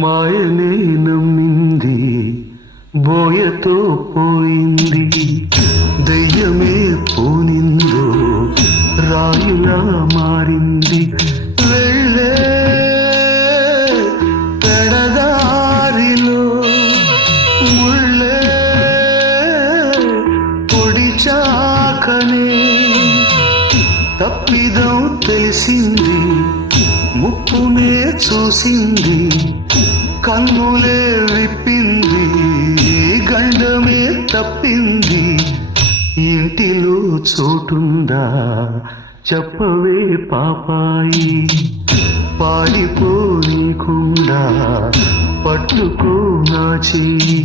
మాయనే నమ్మింది, బోయతో పోయింది. దయ్యమే పోనిందో రాయులా మారింది. వెళ్ళే పెడదారిలో ముళ్ళే పొడిచాకనే తప్పిదం తెలిసింది, ముప్పునే చూసింది, కన్నులే విప్పింది, గండమే తప్పింది. ఇంటిలో చోటుందా చెప్పవే పాపాయి, పాడిపోనీకుండా పట్టుకో నా చెయ్యి.